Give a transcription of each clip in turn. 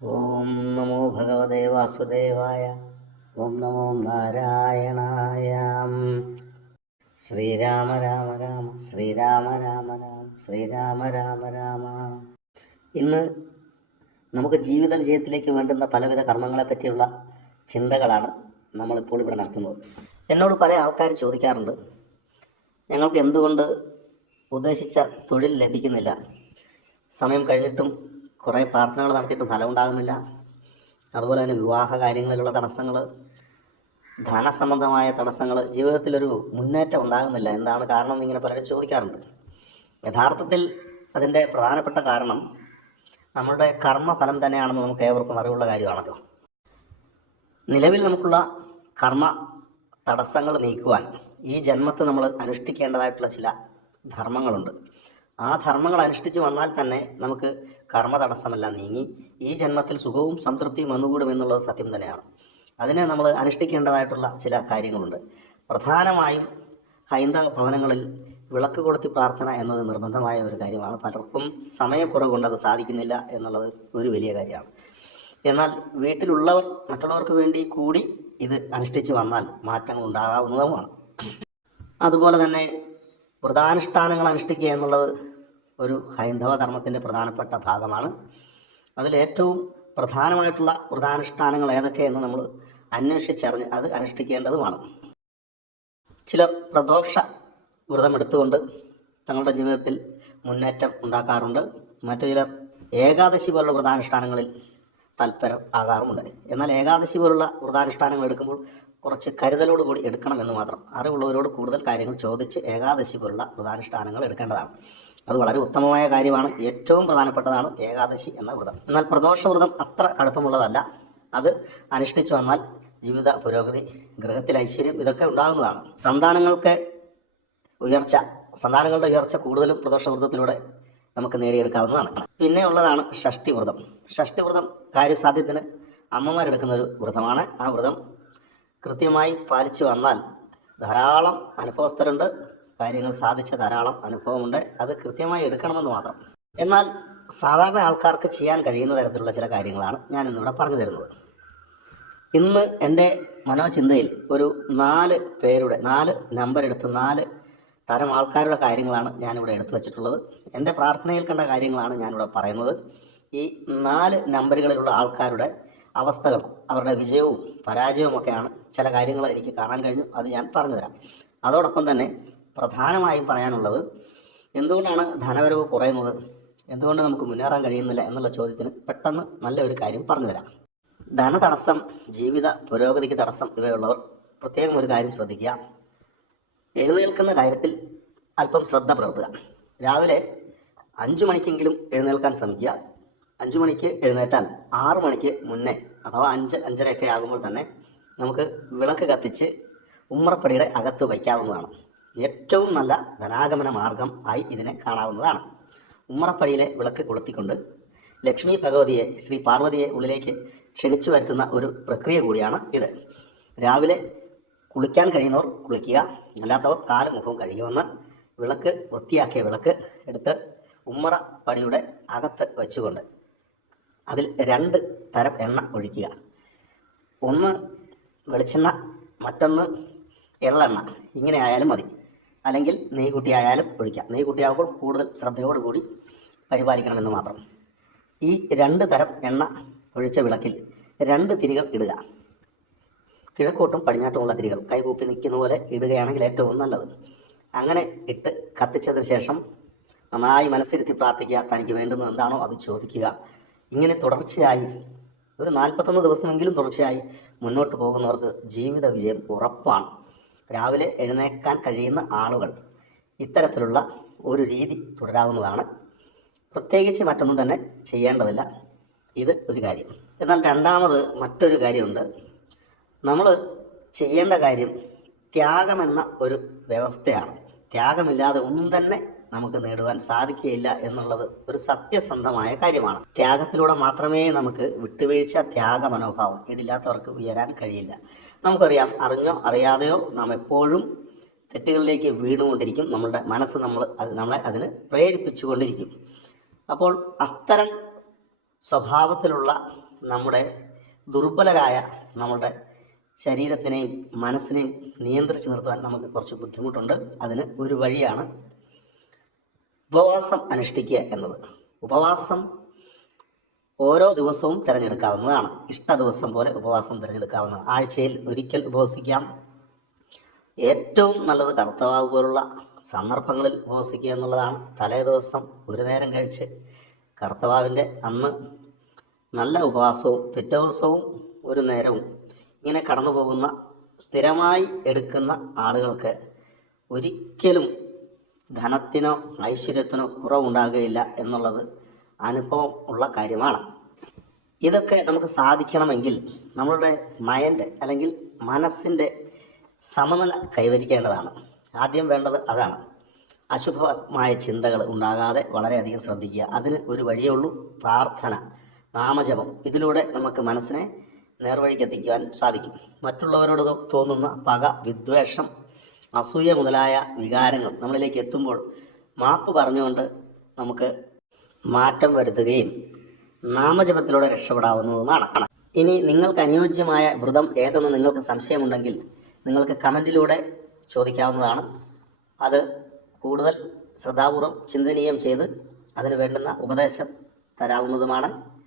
ഓം നമോ ഭഗവതേ വാസുദേവായ ഓം നമോ നാരായണായ. ശ്രീരാമ രാമ രാമ ശ്രീരാമ രാമ രാമ ശ്രീരാമ രാമ രാമ ഇന്ന് നമുക്ക് ജീവിത വിജയത്തിലേക്ക് വേണ്ടുന്ന പലവിധ കർമ്മങ്ങളെ പറ്റിയുള്ള ചിന്തകളാണ് നമ്മളിപ്പോൾ ഇവിടെ നടത്തുന്നത്. എന്നോട് പല ആൾക്കാർ ചോദിക്കാറുണ്ട് ഞങ്ങൾക്ക് എന്തുകൊണ്ട് ഉദ്ദേശിച്ച തൊഴിൽ ലഭിക്കുന്നില്ല? സമയം കഴിഞ്ഞിട്ടും കുറേ പ്രാർത്ഥനകൾ നടത്തിയിട്ട് ഫലം ഉണ്ടാകുന്നില്ല അതുപോലെ തന്നെ വിവാഹ കാര്യങ്ങളിലുള്ള തടസ്സങ്ങൾ ധനസംബന്ധമായ തടസ്സങ്ങൾ ജീവിതത്തിലൊരു മുന്നേറ്റം ഉണ്ടാകുന്നില്ല എന്താണ് കാരണം എന്നിങ്ങനെ പലരും ചോദിക്കാറുണ്ട്. യഥാർത്ഥത്തിൽ അതിന്റെ പ്രധാനപ്പെട്ട കാരണം നമ്മുടെ കർമ്മഫലം തന്നെയാണെന്ന് നമുക്ക് ഏവർക്കും അറിവുള്ള കാര്യമാണല്ലോ. നിലവിൽ നമുക്കുള്ള കർമ്മ തടസ്സങ്ങൾ നീക്കുവാൻ ഈ ജന്മത്ത് നമ്മൾ അനുഷ്ഠിക്കേണ്ടതായിട്ടുള്ള ചില ധർമ്മങ്ങളുണ്ട്. ആ ധർമ്മങ്ങൾ അനുഷ്ഠിച്ചു വന്നാൽ തന്നെ നമുക്ക് കർമ്മ തടസ്സമെല്ലാം നീങ്ങി ഈ ജന്മത്തിൽ സുഖവും സംതൃപ്തിയും വന്നുകൂടും എന്നുള്ളത് സത്യം തന്നെയാണ്. അതിനെ നമ്മൾ അനുഷ്ഠിക്കേണ്ടതായിട്ടുള്ള ചില കാര്യങ്ങളുണ്ട്. പ്രധാനമായും ഹൈന്ദവ ഭവനങ്ങളിൽ വിളക്ക് കൊളുത്തി പ്രാർത്ഥന എന്നത് നിർബന്ധമായ ഒരു കാര്യമാണ്. പലർക്കും സമയക്കുറവ് കൊണ്ട് അത് സാധിക്കുന്നില്ല എന്നുള്ളത് ഒരു വലിയ കാര്യമാണ്. എന്നാൽ വീട്ടിലുള്ളവർ മറ്റുള്ളവർക്ക് വേണ്ടി കൂടി ഇത് അനുഷ്ഠിച്ചു വന്നാൽ മാറ്റങ്ങൾ ഉണ്ടാകാവുന്നതുമാണ്. അതുപോലെ തന്നെ വ്രതാനുഷ്ഠാനങ്ങൾ അനുഷ്ഠിക്കുക എന്നുള്ളത് ഒരു ഹൈന്ദവ ധർമ്മത്തിന്റെ പ്രധാനപ്പെട്ട ഭാഗമാണ്. അതിലേറ്റവും പ്രധാനമായിട്ടുള്ള വ്രതാനുഷ്ഠാനങ്ങൾ ഏതൊക്കെയെന്ന് നമ്മൾ അന്വേഷിച്ചറിഞ്ഞ് അത് അനുഷ്ഠിക്കേണ്ടതുമാണ്. ചിലർ പ്രദോഷ വ്രതമെടുത്തുകൊണ്ട് തങ്ങളുടെ ജീവിതത്തിൽ മുന്നേറ്റം ഉണ്ടാക്കാറുണ്ട്. മറ്റു ചിലർ ഏകാദശി പോലുള്ള വ്രതാനുഷ്ഠാനങ്ങളിൽ തൽപരർ ആകാറുമുണ്ട്. എന്നാൽ ഏകാദശി പോലുള്ള വ്രതാനുഷ്ഠാനങ്ങൾ എടുക്കുമ്പോൾ കുറച്ച് കരുതലോട് കൂടി എടുക്കണം എന്ന് മാത്രം അറിവുള്ളവരോട് കൂടുതൽ കാര്യങ്ങൾ ചോദിച്ച് ഏകാദശി പോലുള്ള വ്രതാനുഷ്ഠാനങ്ങൾ എടുക്കേണ്ടതാണ്. അത് വളരെ ഉത്തമമായ കാര്യമാണ്. ഏറ്റവും പ്രധാനപ്പെട്ടതാണ് ഏകാദശി എന്ന വ്രതം. എന്നാൽ പ്രദോഷ വ്രതം അത്ര കടുപ്പമുള്ളതല്ല. അത് അനുഷ്ഠിച്ചു വന്നാൽ ജീവിത പുരോഗതി ഗൃഹത്തിൽ ഐശ്വര്യം ഇതൊക്കെ ഉണ്ടാകുന്നതാണ്. സന്താനങ്ങൾക്ക് ഉയർച്ച സന്താനങ്ങളുടെ ഉയർച്ച കൂടുതലും പ്രദോഷവ്രതത്തിലൂടെ നമുക്ക് നേടിയെടുക്കാവുന്നതാണ്. പിന്നെ ഉള്ളതാണ് ഷഷ്ടി വ്രതം ഷഷ്ടി വ്രതം കാര്യസാധ്യത്തിന് അമ്മമാരെടുക്കുന്ന ഒരു വ്രതമാണ്. ആ വ്രതം കൃത്യമായി പാലിച്ചു വന്നാൽ ധാരാളം അനുഭവസ്ഥരുണ്ട്. കാര്യങ്ങൾ സാധിച്ച ധാരാളം അനുഭവമുണ്ട്. അത് കൃത്യമായി എടുക്കണമെന്ന് മാത്രം. എന്നാൽ സാധാരണ ആൾക്കാർക്ക് ചെയ്യാൻ കഴിയുന്ന തരത്തിലുള്ള ചില കാര്യങ്ങളാണ് ഞാൻ ഇന്നിവിടെ പറഞ്ഞു തരുന്നത്. ഇന്ന് എന്റെ മനോചിന്തയിൽ ഒരു നാല് പേരുടെ നാല് നമ്പർ എടുത്ത് നാല് തരം ആൾക്കാരുടെ കാര്യങ്ങളാണ് ഞാനിവിടെ എടുത്തു വച്ചിട്ടുള്ളത് എന്റെ പ്രാർത്ഥനയിൽ കണ്ട കാര്യങ്ങളാണ് ഞാനിവിടെ പറയുന്നത്. ഈ നാല് നമ്പറുകളിലുള്ള ആൾക്കാരുടെ അവസ്ഥകൾ അവരുടെ വിജയവും പരാജയവുമൊക്കെയാണ് ചില കാര്യങ്ങൾ എനിക്ക് കാണാൻ കഴിഞ്ഞു. അത് ഞാൻ പറഞ്ഞുതരാം. അതോടൊപ്പം തന്നെ പ്രധാനമായും പറയാനുള്ളത് എന്തുകൊണ്ടാണ് ധനവരവ് കുറയുന്നത്? എന്തുകൊണ്ട് നമുക്ക് മുന്നേറാൻ കഴിയുന്നില്ല എന്നുള്ള ചോദ്യത്തിന് പെട്ടെന്ന് നല്ലൊരു കാര്യം പറഞ്ഞുതരാം. ധനതടസ്സം ജീവിത പുരോഗതിക്ക് തടസ്സം ഇവയുള്ളവർ പ്രത്യേകം ഒരു കാര്യം ശ്രദ്ധിക്കുക. എഴുന്നേൽക്കുന്ന കാര്യത്തിൽ അല്പം ശ്രദ്ധ പുലർത്തുക. രാവിലെ അഞ്ചു മണിക്കെങ്കിലും എഴുന്നേൽക്കാൻ ശ്രമിക്കുക. അഞ്ചു മണിക്ക് എഴുന്നേറ്റാൽ ആറു മണിക്ക് മുന്നേ അഥവാ അഞ്ച് അഞ്ചരയൊക്കെ ആകുമ്പോൾ തന്നെ നമുക്ക് വിളക്ക് കത്തിച്ച് ഉമ്മറപ്പടിയുടെ അകത്ത് വയ്ക്കാവുന്നതാണ്. ഏറ്റവും നല്ല ധനാഗമന മാർഗം ആയി ഇതിനെ കാണാവുന്നതാണ്. ഉമ്മറപ്പടിയിലെ വിളക്ക് കൊളുത്തിക്കൊണ്ട് ലക്ഷ്മി ഭഗവതിയെ ശ്രീ പാർവതിയെ ഉള്ളിലേക്ക് ക്ഷണിച്ചു വരുത്തുന്ന ഒരു പ്രക്രിയ കൂടിയാണ് ഇത്. രാവിലെ കുളിക്കാൻ കഴിയുന്നവർ കുളിക്കുക അല്ലാത്തവർ കാലും മുഖവും കഴുകുമെന്ന് വിളക്ക് വൃത്തിയാക്കിയ വിളക്ക് എടുത്ത് ഉമ്മറ പടിയുടെ അകത്ത് വെച്ചുകൊണ്ട് അതിൽ രണ്ട് തരം എണ്ണ ഒഴിക്കുക. ഒന്ന് വെളിച്ചെണ്ണ മറ്റൊന്ന് എള്ളെണ്ണ. ഇങ്ങനെ ആയാലും മതി. അല്ലെങ്കിൽ നെയ്കുട്ടി ആയാലും ഒഴിക്കാം. നെയ്കുട്ടിയാകുമ്പോൾ കൂടുതൽ ശ്രദ്ധയോടുകൂടി പരിപാലിക്കണമെന്ന് മാത്രം. ഈ രണ്ട് തരം എണ്ണ ഒഴിച്ച വിളക്കിൽ രണ്ട് തിരികൾ ഇടുക. കിഴക്കോട്ടും പടിഞ്ഞാട്ടുമുള്ള തിരികൾ. കൈകൂപ്പി നിൽക്കുന്ന പോലെ ഇടുകയാണെങ്കിൽ ഏറ്റവും നല്ലത്. അങ്ങനെ ഇട്ട് കത്തിച്ചതിന് ശേഷം നന്നായി മനസ്സിരുത്തി പ്രാർത്ഥിക്കുക തനിക്ക് വേണ്ടുന്നത് എന്താണോ അത് ചോദിക്കുക. ഇങ്ങനെ തുടർച്ചയായി ഒരു നാൽപ്പത്തൊന്ന് ദിവസമെങ്കിലും തുടർച്ചയായി മുന്നോട്ട് പോകുന്നവർക്ക് ജീവിത വിജയം ഉറപ്പാണ്. രാവിലെ എഴുന്നേക്കാൻ കഴിയുന്ന ആളുകൾ ഇത്തരത്തിലുള്ള ഒരു രീതി തുടരാവുന്നതാണ്. പ്രത്യേകിച്ച് മറ്റൊന്നും തന്നെ ചെയ്യേണ്ടതില്ല. ഇത് ഒരു കാര്യം. എന്നാൽ രണ്ടാമത് മറ്റൊരു കാര്യമുണ്ട്. നമ്മൾ ചെയ്യേണ്ട കാര്യം ത്യാഗമെന്ന ഒരു വ്യവസ്ഥയാണ്. ത്യാഗമില്ലാതെ ഒന്നും തന്നെ നമുക്ക് നേടുവാൻ സാധിക്കുകയില്ല എന്നുള്ളത് ഒരു സത്യസന്ധമായ കാര്യമാണ്. ത്യാഗത്തിലൂടെ മാത്രമേ നമുക്ക് വിട്ടുവീഴ്ച ത്യാഗ മനോഭാവം ഇതില്ലാത്തവർക്ക് ഉയരാൻ കഴിയില്ല. നമുക്കറിയാം അറിഞ്ഞോ അറിയാതെയോ നാം എപ്പോഴും തെറ്റുകളിലേക്ക് വീണുകൊണ്ടിരിക്കും. നമ്മളുടെ മനസ്സ് നമ്മൾ നമ്മളെ അതിന് പ്രേരിപ്പിച്ചുകൊണ്ടിരിക്കും. അപ്പോൾ അത്തരം സ്വഭാവത്തിലുള്ള നമ്മുടെ ദുർബലരായ നമ്മുടെ ശരീരത്തിനെയും മനസ്സിനെയും നിയന്ത്രിച്ച് നിർത്താൻ നമുക്ക് കുറച്ച് ബുദ്ധിമുട്ടുണ്ട്. അതിന് ഒരു വഴിയാണ് ഉപവാസം അനുഷ്ഠിക്കുക എന്നത്. ഉപവാസം ഓരോ ദിവസവും തിരഞ്ഞെടുക്കാവുന്നതാണ്. ഇഷ്ട ദിവസം പോലെ ഉപവാസം തിരഞ്ഞെടുക്കാവുന്നതാണ്. ആഴ്ചയിൽ ഒരിക്കൽ ഉപവസിക്കാം. ഏറ്റവും നല്ലത് കർത്തവാവ് പോലുള്ള സന്ദർഭങ്ങളിൽ ഉപവസിക്കുക എന്നുള്ളതാണ്. തലേ ദിവസം ഒരു നേരം കഴിച്ച് കർത്തവാവിന്റെ അന്ന് നല്ല ഉപവാസവും പിറ്റേ ദിവസവും ഒരു നേരവും ഇങ്ങനെ കടന്നു പോകുന്ന സ്ഥിരമായി എടുക്കുന്ന ആളുകൾക്ക് ഒരിക്കലും ധനത്തിനോ ഐശ്വര്യത്തിനോ കുറവുണ്ടാകുകയില്ല എന്നുള്ളത് അനുഭവം ഉള്ള കാര്യമാണ്. ഇതൊക്കെ നമുക്ക് സാധിക്കണമെങ്കിൽ നമ്മളുടെ മൈൻഡ് അല്ലെങ്കിൽ മനസ്സിന്റെ സമനില കൈവരിക്കേണ്ടതാണ്. ആദ്യം വേണ്ടത് അതാണ്. അശുഭമായ ചിന്തകൾ ഉണ്ടാകാതെ വളരെയധികം ശ്രദ്ധിക്കുക. അതിന് ഒരു വഴിയേ ഉള്ളൂ പ്രാർത്ഥന നാമജപം. ഇതിലൂടെ നമുക്ക് മനസ്സിനെ നേർവഴിക്ക് എത്തിക്കുവാൻ സാധിക്കും. മറ്റുള്ളവരോട് തോന്നുന്ന പക വിദ്വേഷം അസൂയ മുതലായ വികാരങ്ങൾ നമ്മളിലേക്ക് എത്തുമ്പോൾ മാപ്പ് പറഞ്ഞുകൊണ്ട് നമുക്ക് മാറ്റം വരുത്തുകയും നാമജപത്തിലൂടെ രക്ഷപ്പെടാവുന്നതുമാണ്. ഇനി നിങ്ങൾക്ക് അനുയോജ്യമായ വ്രതം ഏതെന്ന് നിങ്ങൾക്ക് സംശയമുണ്ടെങ്കിൽ നിങ്ങൾക്ക് കമന്റിലൂടെ ചോദിക്കാവുന്നതാണ്. അത് കൂടുതൽ ശ്രദ്ധാപൂർവം ചിന്തനീയം ചെയ്ത് അതിന് വേണ്ടുന്ന ഉപദേശം തരാവുന്നതുമാണ്.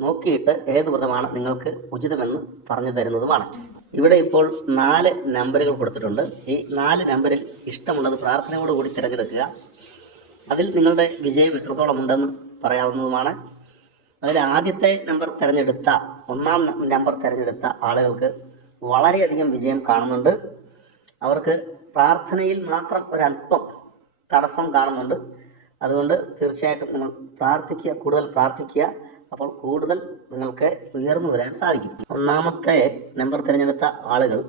നോക്കിയിട്ട് ഏത് വ്രതമാണ് നിങ്ങൾക്ക് ഉചിതമെന്ന് പറഞ്ഞു തരുന്നതുമാണ്. ഇവിടെ ഇപ്പോൾ നാല് നമ്പറുകൾ കൊടുത്തിട്ടുണ്ട്. ഈ നാല് നമ്പറിൽ ഇഷ്ടമുള്ളത് പ്രാർത്ഥനയോടുകൂടി തിരഞ്ഞെടുക്കുക. അതിൽ നിങ്ങളുടെ വിജയം എത്രത്തോളം ഉണ്ടെന്ന് പറയാവുന്നതുമാണ്. അതിൽ ആദ്യത്തെ നമ്പർ തിരഞ്ഞെടുത്ത ഒന്നാം നമ്പർ തിരഞ്ഞെടുത്ത ആളുകൾക്ക് വളരെയധികം വിജയം കാണുന്നുണ്ട്. അവർക്ക് പ്രാർത്ഥനയിൽ മാത്രം ഒരല്പം തടസ്സം കാണുന്നുണ്ട്. അതുകൊണ്ട് തീർച്ചയായിട്ടും നിങ്ങൾ പ്രാർത്ഥിക്കുക കൂടുതൽ പ്രാർത്ഥിക്കുക. അപ്പോൾ കൂടുതൽ നിങ്ങൾക്ക് ഉയർന്നു വരാൻ സാധിക്കും. ഒന്നാമത്തെ നമ്പർ തിരഞ്ഞെടുത്ത ആളുകൾ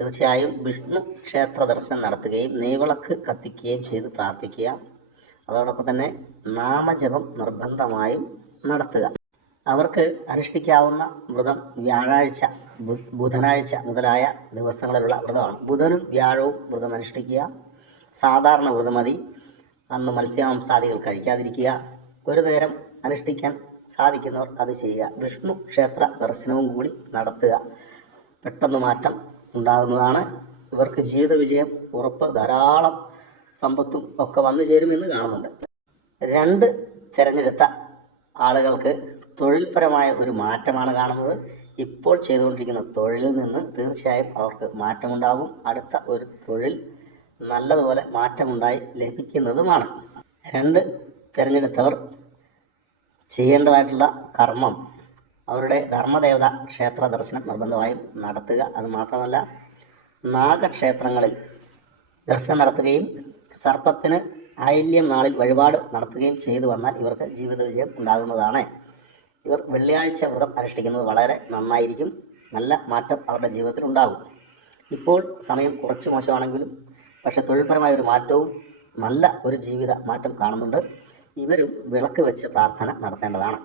തീർച്ചയായും വിഷ്ണു ക്ഷേത്ര ദർശനം നടത്തുകയും നെയ്വിളക്ക് കത്തിക്കുകയും ചെയ്ത് പ്രാർത്ഥിക്കുക. അതോടൊപ്പം തന്നെ നാമജപം നിർബന്ധമായും നടത്തുക. അവർക്ക് അനുഷ്ഠിക്കാവുന്ന വ്രതം വ്യാഴാഴ്ച ബുധനാഴ്ച മുതലായ ദിവസങ്ങളിലുള്ള വ്രതമാണ്. ബുധനും വ്യാഴവും വ്രതം അനുഷ്ഠിക്കുക. സാധാരണ വ്രതം മതി. അന്ന് മത്സ്യമാംസാദികൾ കഴിക്കാതിരിക്കുക. ഒരു നേരം അനുഷ്ഠിക്കാൻ സാധിക്കുന്നവർ അത് ചെയ്യുക. വിഷ്ണു ക്ഷേത്ര ദർശനവും കൂടി നടത്തുക. പെട്ടെന്ന് മാറ്റം ഉണ്ടാകുന്നതാണ്. ഇവർക്ക് ജീവിത വിജയം ഉറപ്പ് ധാരാളം സമ്പത്തും ഒക്കെ വന്നു ചേരുമെന്ന് കാണുന്നുണ്ട്. രണ്ട് തിരഞ്ഞെടുത്ത ആളുകൾക്ക് തൊഴിൽപരമായ ഒരു മാറ്റമാണ് കാണുന്നത്. ഇപ്പോൾ ചെയ്തുകൊണ്ടിരിക്കുന്ന തൊഴിലിൽ നിന്ന് തീർച്ചയായും അവർക്ക് മാറ്റമുണ്ടാകും. അടുത്ത ഒരു തൊഴിൽ നല്ലതുപോലെ മാറ്റമുണ്ടായി ലഭിക്കുന്നതുമാണ്. രണ്ട് തിരഞ്ഞെടുത്തവർ ചെയ്യേണ്ടതായിട്ടുള്ള കർമ്മം. അവരുടെ ധർമ്മദേവത ക്ഷേത്ര ദർശനം നിർബന്ധമായും നടത്തുക. അത് മാത്രമല്ല നാഗക്ഷേത്രങ്ങളിൽ ദർശനം നടത്തുകയും സർപ്പത്തിന് ആയില്യം നാളിൽ വഴിപാട് നടത്തുകയും ചെയ്തു വന്നാൽ ഇവർക്ക് ജീവിത വിജയം ഉണ്ടാകുന്നതാണ്. ഇവർ വെള്ളിയാഴ്ച വ്രതം അനുഷ്ഠിക്കുന്നത് വളരെ നന്നായിരിക്കും. നല്ല മാറ്റം അവരുടെ ജീവിതത്തിൽ ഉണ്ടാകും. ഇപ്പോൾ സമയം കുറച്ച് മോശമാണെങ്കിലും പക്ഷേ തൊഴിൽപരമായ ഒരു മാറ്റവും നല്ല ഒരു ജീവിത മാറ്റം കാണുന്നുണ്ട്. ഇവരും വിളക്ക് വെച്ച് പ്രാർത്ഥന നടത്തേണ്ടതാണ്.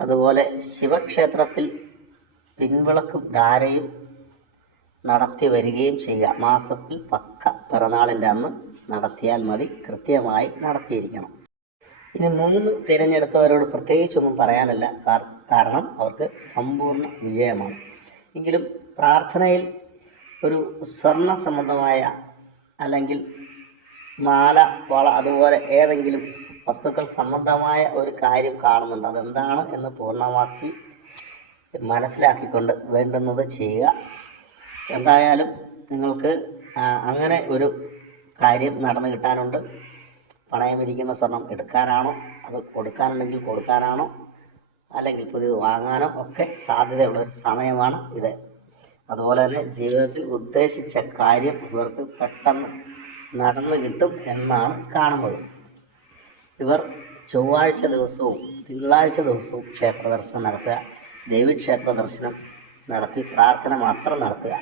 അതുപോലെ ശിവക്ഷേത്രത്തിൽ പിൻവിളക്കും ധാരയും നടത്തി വരികയും ചെയ്യുക. മാസത്തിൽ പക്ക പിറന്നാളിന്റെ അന്ന് നടത്തിയാൽ മതി. കൃത്യമായി നടത്തിയിരിക്കണം. ഇനി മൂന്ന് തിരഞ്ഞെടുത്തവരോട് പ്രത്യേകിച്ചൊന്നും പറയാനല്ല. കാരണം അവർക്ക് സമ്പൂർണ വിജയമാണ്. എങ്കിലും പ്രാർത്ഥനയിൽ ഒരു സ്വർണ സംബന്ധമായ അല്ലെങ്കിൽ മാല വള അതുപോലെ ഏതെങ്കിലും വസ്തുക്കൾ സംബന്ധമായ ഒരു കാര്യം കാണുന്നുണ്ട്. അതെന്താണ് എന്ന് പൂർണമാക്കി മനസ്സിലാക്കിക്കൊണ്ട് വേണ്ടുന്നത് ചെയ്യുക. എന്തായാലും നിങ്ങൾക്ക് അങ്ങനെ ഒരു കാര്യം നടന്നു കിട്ടാനുണ്ട്. പണയമിരിക്കുന്ന സ്വർണം എടുക്കാനാണോ? അത് കൊടുക്കാനുണ്ടെങ്കിൽ കൊടുക്കാനാണോ? അല്ലെങ്കിൽ പുതിയത് വാങ്ങാനോ? ഒക്കെ സാധ്യതയുള്ള ഒരു സമയമാണ് ഇത്. അതുപോലെ തന്നെ ജീവിതത്തിൽ ഉദ്ദേശിച്ച കാര്യം ഇവർക്ക് പെട്ടെന്ന് നടന്നു കിട്ടും എന്നാണ് കാണുന്നത്. ഇവർ ചൊവ്വാഴ്ച ദിവസവും തിങ്കളാഴ്ച ദിവസവും ക്ഷേത്ര ദർശനം നടത്തുക. ദേവീക്ഷേത്ര ദർശനം നടത്തി പ്രാർത്ഥന മാത്രം നടത്തുക.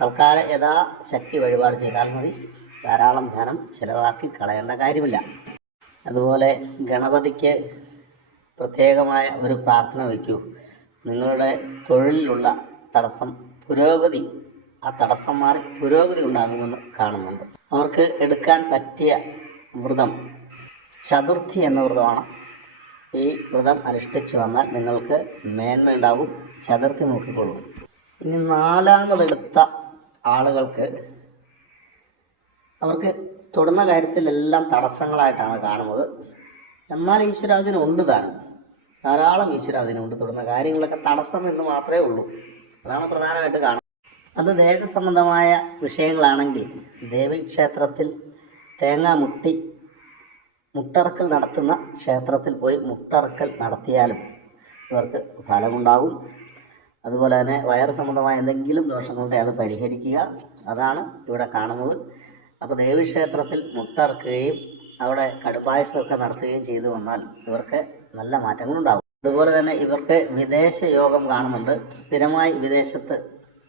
തൽക്കാലം യഥാശക്തി വഴിപാട് ചെയ്താൽ മതി. ധാരാളം ധനം ചിലവാക്കി കളയേണ്ട കാര്യമില്ല. അതുപോലെ ഗണപതിക്ക് പ്രത്യേകമായ ഒരു പ്രാർത്ഥന വയ്ക്കൂ. നിങ്ങളുടെ തൊഴിലിലുള്ള തടസ്സം പുരോഗതി ആ തടസ്സം മാറി പുരോഗതി ഉണ്ടാകുമെന്ന് കാണുന്നുണ്ട്. അവർക്ക് എടുക്കാൻ പറ്റിയ വ്രതം ചതുർത്ഥി എന്ന വ്രതമാണ്. ഈ വ്രതം അനുഷ്ഠിച്ചു വന്നാൽ നിങ്ങൾക്ക് മേന്മ ഉണ്ടാകും. ചതുർത്ഥി നോക്കിക്കൊള്ളൂ ഇനി നാലാമതെടുത്ത ആളുകൾക്ക് അവർക്ക് തൊടുന്ന കാര്യത്തിലെല്ലാം തടസ്സങ്ങളായിട്ടാണ് കാണുന്നത്. എന്നാൽ ഈശ്വരാധീനമുണ്ട് താനും. ധാരാളം ഈശ്വരാധീനമുണ്ട് തൊടുന്ന കാര്യങ്ങളൊക്കെ തടസ്സം എന്ന് മാത്രമേ ഉള്ളൂ. അതാണ് പ്രധാനമായിട്ട് കാണുന്നത്. അത് ദേഹസംബന്ധമായ വിഷയങ്ങളാണെങ്കിൽ ദേവീക്ഷേത്രത്തിൽ തേങ്ങ മുട്ടി മുട്ടറക്കൽ നടത്തുന്ന ക്ഷേത്രത്തിൽ പോയി മുട്ടറക്കൽ നടത്തിയാലും ഇവർക്ക് ഫലമുണ്ടാകും. അതുപോലെ തന്നെ വയറ് സംബന്ധമായ എന്തെങ്കിലും ദോഷങ്ങളുണ്ടെങ്കിൽ അത് പരിഹരിക്കുക. അതാണ് ഇവിടെ കാണുന്നത്. അപ്പോൾ ദേവീക്ഷേത്രത്തിൽ മുട്ടറക്കുകയും അവിടെ കടുപ്പായസമൊക്കെ നടത്തുകയും ചെയ്തു വന്നാൽ ഇവർക്ക് നല്ല മാറ്റങ്ങളുണ്ടാകും. അതുപോലെ തന്നെ ഇവർക്ക് വിദേശ യോഗം കാണുന്നുണ്ട്. സ്ഥിരമായി വിദേശത്ത്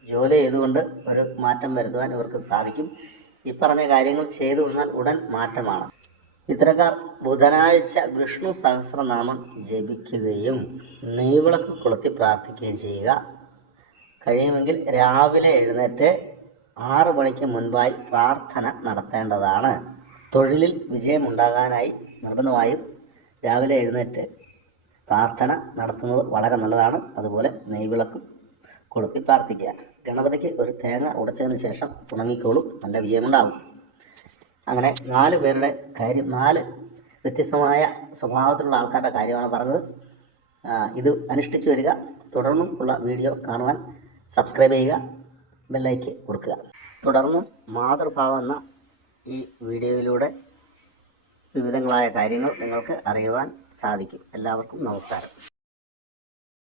ജോലി ചെയ്തുകൊണ്ട് ഒരു മാറ്റം വരുത്തുവാൻ ഇവർക്ക് സാധിക്കും. ഈ പറഞ്ഞ കാര്യങ്ങൾ ചെയ്തു വന്നാൽ ഉടൻ മാറ്റമാണ്. ഇത്തരക്കാർ ബുധനാഴ്ച വിഷ്ണു സഹസ്രനാമം ജപിക്കുകയും നെയ്വിളക്ക് കൊളുത്തി പ്രാർത്ഥിക്കുകയും ചെയ്യുക. കഴിയുമെങ്കിൽ രാവിലെ എഴുന്നേറ്റ് ആറ് മണിക്ക് മുൻപായി പ്രാർത്ഥന നടത്തേണ്ടതാണ്. തൊഴിലിൽ വിജയമുണ്ടാകാനായി നിർബന്ധമായും രാവിലെ എഴുന്നേറ്റ് പ്രാർത്ഥന നടത്തുന്നത് വളരെ നല്ലതാണ്. അതുപോലെ നെയ്വിളക്കും കൊളുത്തി പ്രാർത്ഥിക്കുക. ഗണപതിക്ക് ഒരു തേങ്ങ ഉടച്ചതിന് ശേഷം ഉണങ്ങിക്കോളും നല്ല വിജയമുണ്ടാകും. അങ്ങനെ നാല് പേരുടെ കാര്യം നാല് വ്യത്യസ്തമായ സ്വഭാവത്തിലുള്ള ആൾക്കാരുടെ കാര്യമാണ് പറഞ്ഞത്. ഇത് അനുഷ്ഠിച്ചു വരിക. തുടർന്നും ഉള്ള വീഡിയോ കാണുവാൻ സബ്സ്ക്രൈബ് ചെയ്യുക ബെല്ലൈക്ക് കൊടുക്കുക. തുടർന്നും മാതൃഭാവം എന്ന ഈ വീഡിയോയിലൂടെ വിവിധങ്ങളായ കാര്യങ്ങൾ നിങ്ങൾക്ക് അറിയുവാൻ സാധിക്കും. എല്ലാവർക്കും നമസ്കാരം.